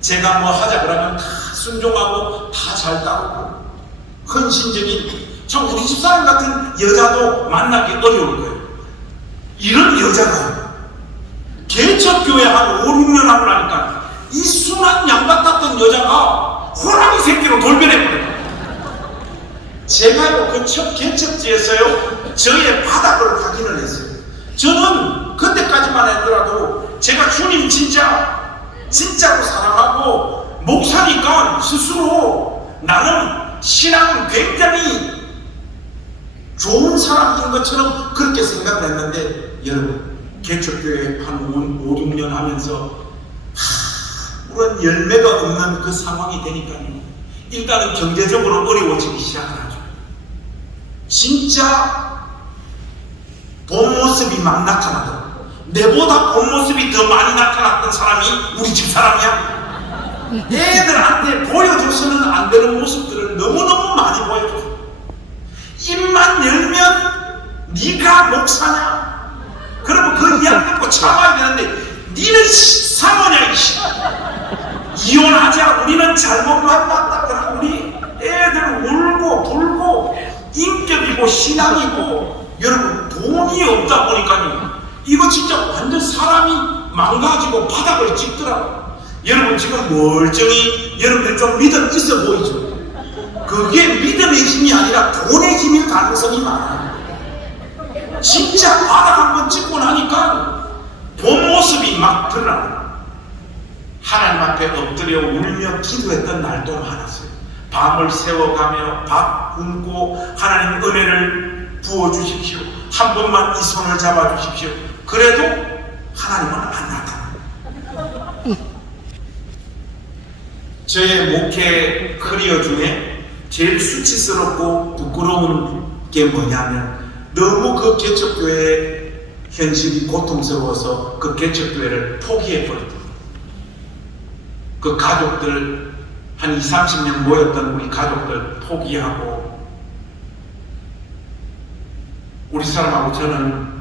제가 뭐 하자 그러면 다 순종하고 다 잘 따르고 헌신적인. 참 우리 집사람 같은 여자도 만나기 어려울 거예요. 이런 여자가 개척교회 한 5, 6년 하고 나니까 이 순한 양 같았던 여자가 호랑이 새끼로 돌변해버려요. 제가요 그 첫 개척지에서요 저의 바닥을 확인을 했어요. 저는 그때까지만 하더라도 제가 주님 진짜로 사랑하고 목사니까 스스로 나름 신앙은 굉장히 좋은 사람인 것처럼 그렇게 생각했는데 여러분 개척교회 한 5, 6년 하면서 그런 열매가 없는 그 상황이 되니까요 일단은 경제적으로 어려워지기 시작을 하죠. 진짜 본 모습이 막 나타나더라고요. 내보다 본 모습이 더 많이 나타났던 사람이 우리 집 사람이야. 애들한테 보여줘서는 안 되는 모습들을 너무너무 많이 보여줘. 입만 열면 네가 목사냐? 그러면 그 이야기 듣고 참아야 되는데 니는 사모냐 이씨. 이혼하자. 우리는 잘못 만났다. 그럼 우리 애들 울고 불고 인격이고 신앙이고 여러분 돈이 없다 보니까요. 이거 진짜 완전 사람이 망가지고 바닥을 찍더라고. 여러분 지금 멀쩡히 여러분들 좀 믿음 있어 보이죠? 그게 믿음의 힘이 아니라 돈의 힘일 가능성이 많아요. 진짜 바닥 한번 찍고 나니까 본 모습이 막 드러나요. 하나님 앞에 엎드려 울며 기도했던 날도 많았어요. 밤을 새워가며 밥 굶고 하나님 은혜를 부어주십시오. 한 번만 이 손을 잡아주십시오. 그래도 하나님은 안 나타나요. 저의 목회 커리어 중에 제일 수치스럽고 부끄러운 게 뭐냐면 너무 그 개척교회의 현실이 고통스러워서 그 개척교회를 포기해버렸다. 그 가족들 한 20, 30명 모였던 우리 가족들 포기하고 우리 사람하고 저는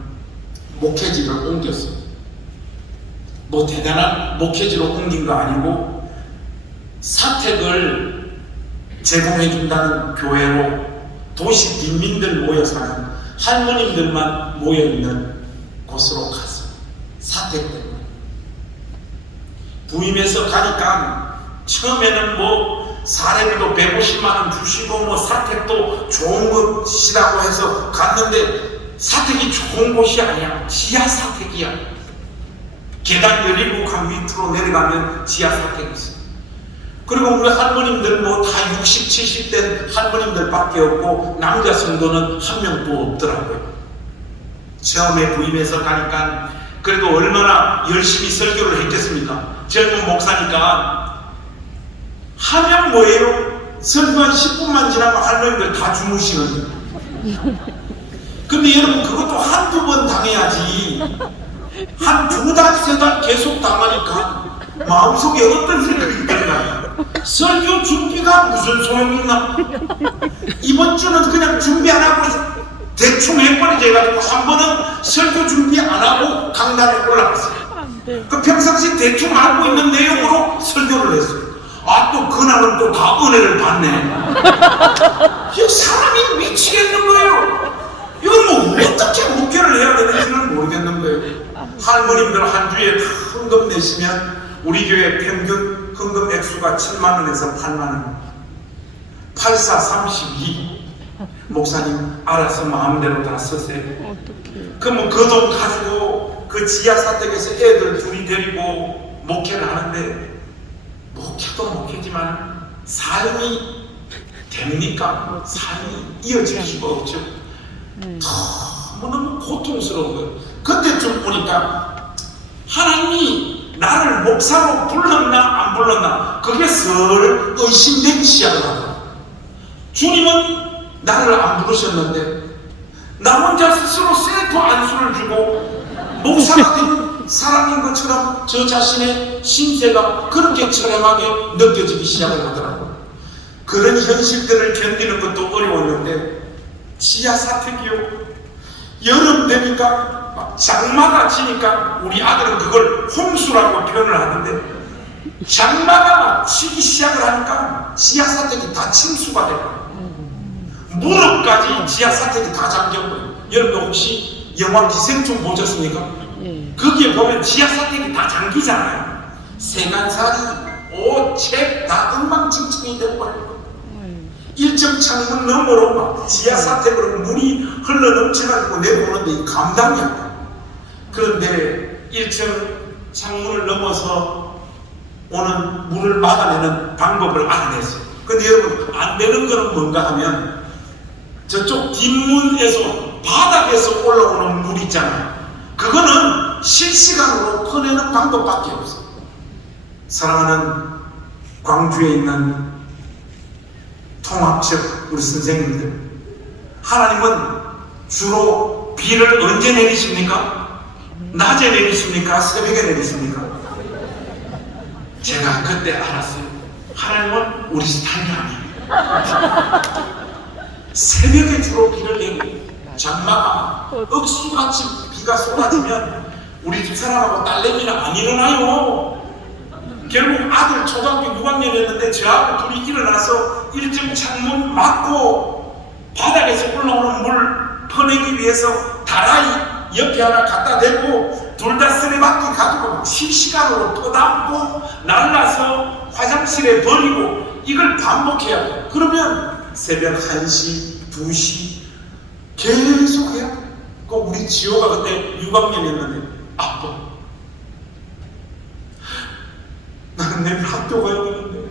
목회지를 옮겼어요. 뭐 대단한 목회지로 옮긴 거 아니고 사택을 제공해 준다는 교회로 도시 빈민들 모여 사는 할머님들만 모여 있는 곳으로 갔어요. 사택 때문에. 부임해서 가니까 처음에는 뭐 사례비도 150만원 주시고 뭐 사택도 좋은 곳이라고 해서 갔는데 사택이 좋은 곳이 아니야. 지하 사택이야. 계단 열리고 간 밑으로 내려가면 지하 사택이 있어. 그리고 우리 할머님들 뭐 다 60, 70 된 할머님들밖에 없고 남자 성도는 한 명도 없더라고요. 처음에 부임해서 가니까 그래도 얼마나 열심히 설교를 했겠습니까? 젊은 목사니까 하면 뭐예요? 설교 한 10분만 지나면 할머니들 다 주무시거든요. 근데 여러분 그것도 한두 번 당해야지 한 두 달, 세 달 계속 당하니까 마음속에 어떤 생각이 들어요? 설교 준비가 무슨 소용이 있나? 이번 주는 그냥 준비 안 하고 대충 해버리자 해가지고 한 번은 설교 준비 안 하고 강단에 올라갔어요. 그 평상시 대충 알고 있는 내용으로 설교를 했어요. 아, 또 그날은 또 다 은혜를 받네. 이 사람이 미치겠는 거예요. 이건 뭐 어떻게 목회를 해야 되는지는 모르겠는 거예요. 할머님들 한 주에 다 헌금 내시면 우리 교회 평균 헌금 액수가 7만원에서 8만원. 8432. 목사님 알아서 마음대로 다 쓰세요. 그러면 그 돈 가지고 그 지하 사택에서 애들 둘이 데리고 목회를 하는데 목회도 목회지만 삶이 됩니까? 삶이 이어질 수가 없죠. 너무너무 고통스러운 거예요. 그때쯤 보니까 하나님이 나를 목사로 불렀나 안 불렀나 그게 설 의심되기 시작을 하더라고요. 주님은 나를 안 부르셨는데 나 혼자 스스로 셀프 안수를 주고 목사가 된 사람인 것처럼 저 자신의 신세가 그렇게 처량하게 느껴지기 시작을 하더라고요. 그런 현실들을 견디는 것도 어려웠는데 지하 사택이요. 여름 되니까 막 장마가 지니까 우리 아들은 그걸 홍수라고 표현을 하는데 장마가 막 치기 시작을 하니까 지하 사택이 다 침수가 되고 무릎까지 지하 사택이 다 잠겨버려요. 여러분 혹시 영화 기생충 보셨습니까? 거기에 보면 지하 사택이 다 잠기잖아요. 세간살이, 옷, 책 다 엉망진창이 되어버려요. 일정 창문 너머로 막 지하 사택으로 물이 흘러 넘쳐가지고 내려오는데 감당이 안 돼요. 그런데 1층 창문을 넘어서 오는 물을 막아내는 방법을 알아냈어요. 근데 여러분 안 되는 거는 뭔가 하면 저쪽 뒷문에서 바닥에서 올라오는 물 있잖아요. 그거는 실시간으로 퍼내는 방법밖에 없어요. 사랑하는 광주에 있는 통합적 우리 선생님들, 하나님은 주로 비를 언제 내리십니까? 낮에 내리십니까? 새벽에 내리십니까? 제가 그때 알았어요. 하나님은 우리 스타일이 아니에요. 새벽에 주로 비를 내리고 장마가 억수같이 비가 쏟아지면 우리 집 사람하고 딸내미는 안 일어나요. 결국 아들 초등학교 6학년이었는데 저하고 둘이 일어나서 1층 창문 막고 바닥에서 올라오는 물 퍼내기 위해서 다라이 옆에 하나 갖다 대고 둘 다 쓰레받기 가지고 실시간으로 떠담고 날라서 화장실에 버리고 이걸 반복해야 돼요. 그러면 새벽 1시, 2시 계속 해야 돼요. 그 우리 지호가 그때 6학년이었는데 아빠 나는 내일 학교 가야 되는데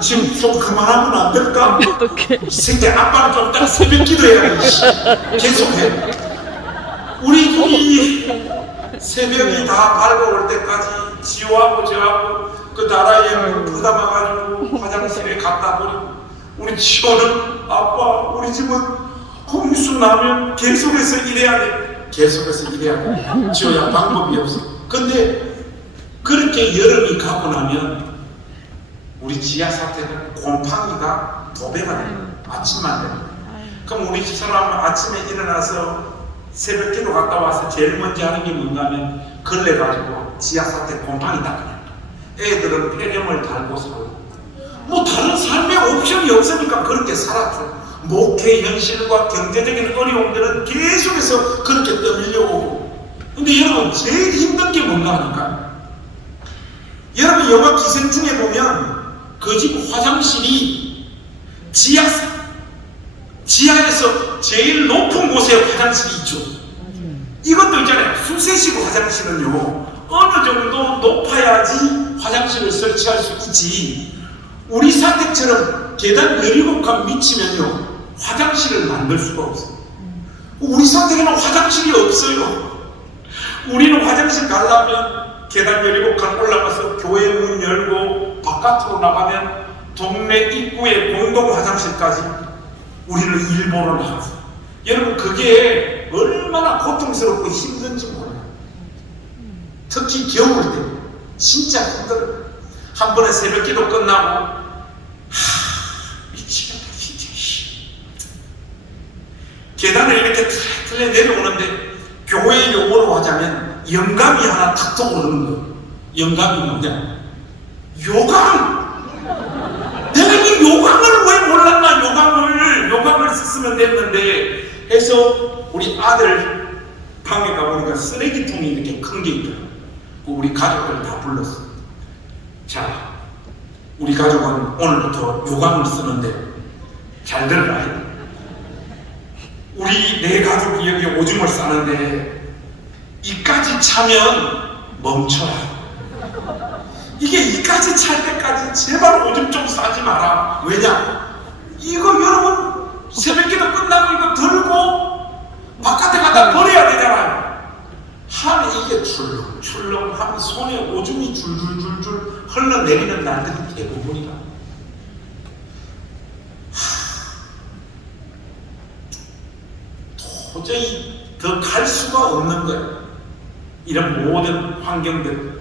지금 좀 그만하면 안 될까? 어떡해. 이 새끼 아빠는 좀 딱 새벽 기도해야 돼. 계속해. 우리 둘이 새벽이 다 밝아올 때까지 지호하고 저하고 그 다라이에 물 부담아가지고 화장실에 갖다 버리고 우리 지호는 아빠 우리 집은 홍수 나면 계속해서 일해야 돼. 계속해서 일해야 돼. 지호야 방법이 없어. 근데 그렇게 여름이 가고 나면 우리 지하 사태는 곰팡이가 도배가 돼요. 아침만 되면. 그럼 우리 집 사람은 아침에 일어나서 새벽 기도 갔다 와서 제일 먼저 하는 게 뭔가 하면 걸레 가지고 지하 사태 곰팡이 닦아요. 애들은 폐렴을 달고 살고 뭐 다른 삶의 옵션이 없으니까 그렇게 살았죠. 목회 현실과 경제적인 어려움들은 계속해서 그렇게 떠밀려오고. 근데 여러분 제일 힘든 게 뭔가 하니까 여러분 영화 기생충에 보면 그 집 화장실이 지하에서 제일 높은 곳에 화장실이 있죠. 이것도 있잖아요. 수세식 화장실은요 어느 정도 높아야지 화장실을 설치할 수 있지. 우리 사택처럼 계단 17칸 미치면요 화장실을 만들 수가 없어요. 우리 사택에는 화장실이 없어요. 우리는 화장실 가려면 계단 17칸 올라가서 교회 문 열고 바깥으로 나가면 동네 입구에 공동 화장실까지 우리는 일본을 나가서. 여러분 그게 얼마나 고통스럽고 힘든지 몰라요. 특히 겨울 때 진짜 힘들어요. 한 번에 새벽 기도 끝나고 미치겠다 진짜. 계단을 이렇게 틀에 내려오는데 교회 용어로 하자면 영감이 하나 탁 떠오르는 거예요. 영감이 뭐냐? 요강! 내가 이 요강을 왜 몰랐나? 요강을 썼으면 됐는데 해서 우리 아들 방에 가보니까 쓰레기통이 이렇게 큰 게 있더라고요. 우리 가족들 다 불렀어. 자, 우리 가족은 오늘부터 요강을 쓰는데 잘 들어라. 우리 네 가족이 여기 오줌을 싸는데 이까지 차면 멈춰라. 이게 이까지 찰 때까지 제발 오줌 좀 싸지 마라. 왜냐? 이거 여러분 새벽기도 끝나고 이거 들고 바깥에 갖다 버려야 되잖아요. 하면 이게 출렁출렁 하면 손에 오줌이 줄줄줄줄 흘러내리는 날들이 대부분이다. 도저히 더 갈 수가 없는 거예요. 이런 모든 환경들.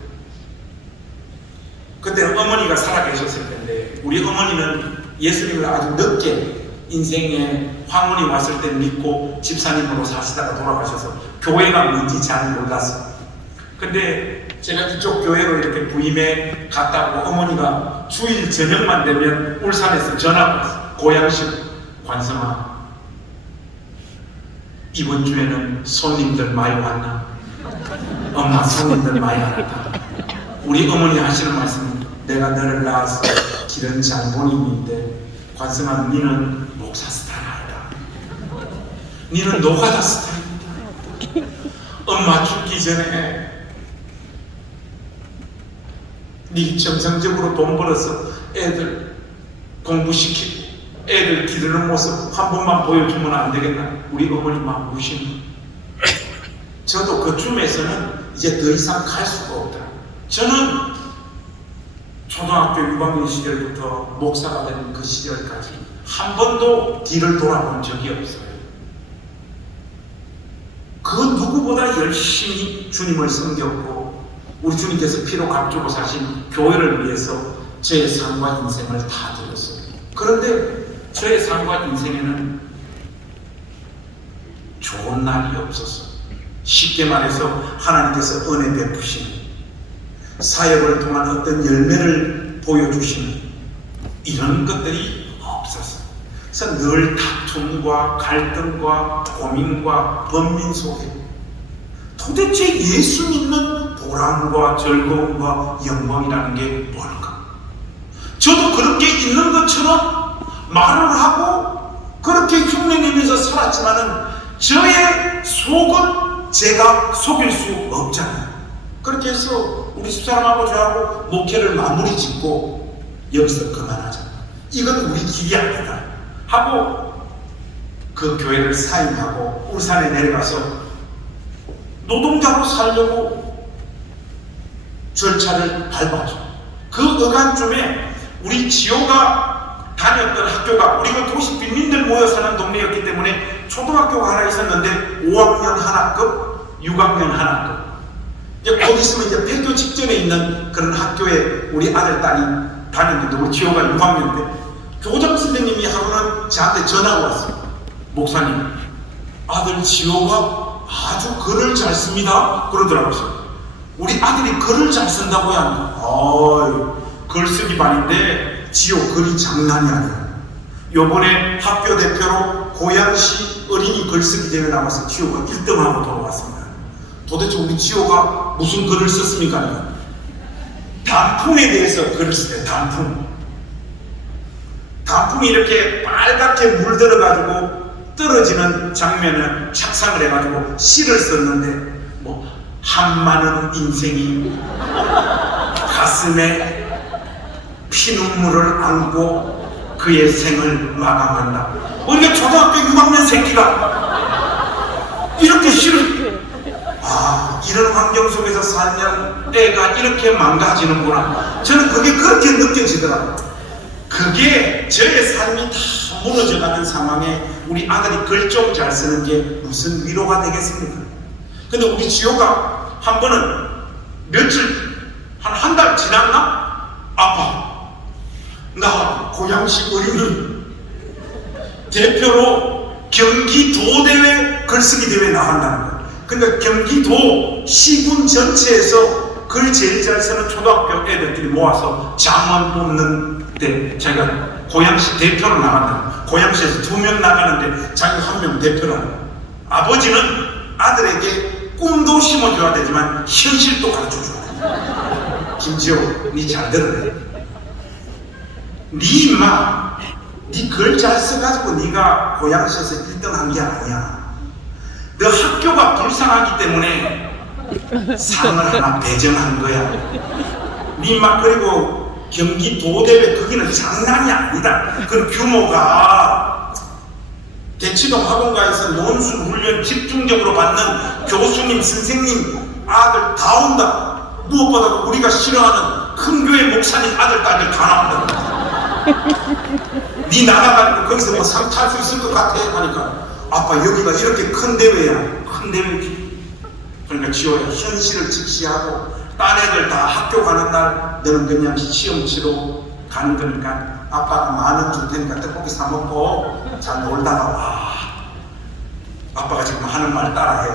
그때 어머니가 살아계셨을 텐데 우리 어머니는 예수님을 아주 늦게 인생에 황혼이 왔을 때 믿고 집사님으로 사시다가 돌아가셔서 교회가 뭔지 잘 몰랐어요. 근데 제가 이쪽 교회로 이렇게 부임해 갔다고 어머니가 주일 저녁만 되면 울산에서 전화가 왔어요. 고향식 관성아 이번 주에는 손님들 많이 왔나? 엄마 손님들 많이 왔다. 우리 어머니 하시는 말씀은 내가 너를 낳아서 기른 장본인인데 관성아 니는 목사 스타일 아니다. 니는 노가다 스타일이다. 엄마 죽기 전에 니 정상적으로 돈 벌어서 애들 공부시키고 애들 기르는 모습 한 번만 보여주면 안 되겠나? 우리 어머니 막 우시는. 저도 그쯤에서는 이제 더 이상 갈 수가 없다. 저는 초등학교 6학년 시절부터 목사가 된 그 시절까지 한 번도 뒤를 돌아본 적이 없어요. 그 누구보다 열심히 주님을 섬겼고 우리 주님께서 피로 값주고 사신 교회를 위해서 저의 삶과 인생을 다 드렸어요. 그런데 저의 삶과 인생에는 좋은 날이 없었어요. 쉽게 말해서 하나님께서 은혜 베푸시는 사역을 통한 어떤 열매를 보여주시는 이런 것들이 없었어요. 그래서 늘 다툼과 갈등과 고민과 번민 속에 도대체 예수 믿는 보람과 즐거움과 영광이라는 게 뭘까? 저도 그렇게 있는 것처럼 말을 하고 그렇게 흉내내면서 살았지만은 저의 속은 제가 속일 수 없잖아요. 그렇게 해서 우리 집사람하고 저하고 목회를 마무리 짓고 여기서 그만하자. 이건 우리 길이 아니다 하고 그 교회를 사임하고 울산에 내려가서 노동자로 살려고 절차를 밟았죠. 그 어간쯤에 우리 지호가 다녔던 학교가 우리가 도시 빈민들 모여 사는 동네였기 때문에 초등학교가 하나 있었는데 5학년 하나급, 6학년 하나급. 이제 곧 있으면 이제 폐교 직전에 있는 그런 학교에 우리 아들, 딸이 다녔는데 우리 지호가 6학년 때 교장 선생님이 하루는 저한테 전화가 왔어요. 목사님, 아들 지호가 아주 글을 잘 씁니다. 그러더라고요. 우리 아들이 글을 잘 쓴다고요? 하니까 글쓰기 반인데 지호 글이 장난이 아니야. 요번에 학교 대표로 고양시 어린이 글쓰기 대회 나와서 지호가 1등하고 돌아왔습니다. 도대체 우리 지호가 무슨 글을 썼습니까? 단풍에 대해서 글을 쓸 때 단풍이 이렇게 빨갛게 물들어가지고 떨어지는 장면을 착상을 해가지고 시를 썼는데 뭐 한많은 인생이 가슴에 피눈물을 안고 그의 생을 마감한다. 우리가 초등학교 6학년 새끼가 이렇게 시를 이런 환경 속에서 살면 애가 이렇게 망가지는구나. 저는 그게 그렇게 느껴지더라고요. 그게 저의 삶이 다 무너져가는 상황에 우리 아들이 글 좀 잘 쓰는 게 무슨 위로가 되겠습니까? 근데 우리 지호가 한 번은 며칠 한 달 지났나? 아빠, 나 고양시 어린이 대표로 경기도 대회 글쓰기 대회 나간다는 거야. 그러니까 경기도 시군 전체에서 글 제일 잘 쓰는 초등학교 애들끼리 모아서 장원 뽑는 때 자기가 고양시 대표로 나간다. 고양시에서 2명 나가는데 자기가 1명 대표라는 거야. 아버지는 아들에게 꿈도 심어줘야 되지만 현실도 가르쳐줘야 돼. 김지호, 니 잘 들으래. 니 임마, 니 글 잘 써가지고 니가 고양시에서 1등 한 게 아니야. 너 학교가 불쌍하기 때문에 상을 하나 배정한 거야. 니 임마, 그리고 경기도대회 거기는 장난이 아니다. 그 규모가 대치동 학원가에서 논술 훈련 집중적으로 받는 교수님, 선생님 아들 다 온다. 무엇보다 우리가 싫어하는 큰 교회 목사님 아들, 딸들 다 나온다. 니 나가가지고 거기서 뭐 상 탈 수 있을 것 같아 하니까 아빠 여기가 이렇게 큰 대회야. 큰 대회지. 그러니까 지호야, 현실을 직시하고 딴 애들 다 학교 가는 날 너는 그냥 시험 치러 가는 거니까 아빠가 10,000원 줄 테니까 떡볶이 사 먹고 잘 놀다가 와. 아빠가 지금 하는 말 따라해.